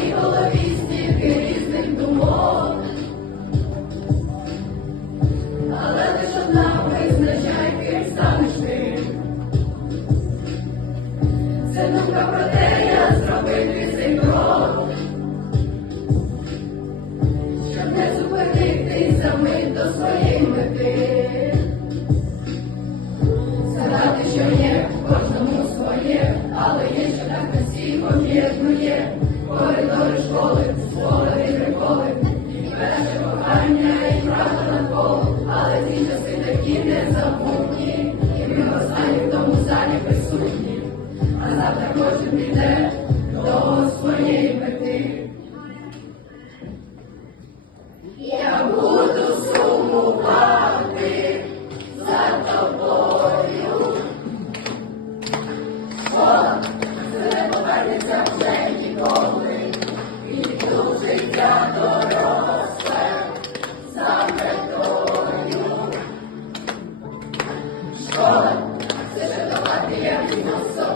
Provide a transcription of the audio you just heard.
моїй голові стільки різних думок, але лиш одна визначає, ким станеш. Це думка про те, я зробив різний щоб не зупинитись за до своєї мети. Сказати, що є в кожному своє, але є ще так. влада кожен іде до своєї мети. Я буду сумувати за тобою. От не повернеться вже ніколи, і дуже життя доросла за метою. Що це шанувати я відносно?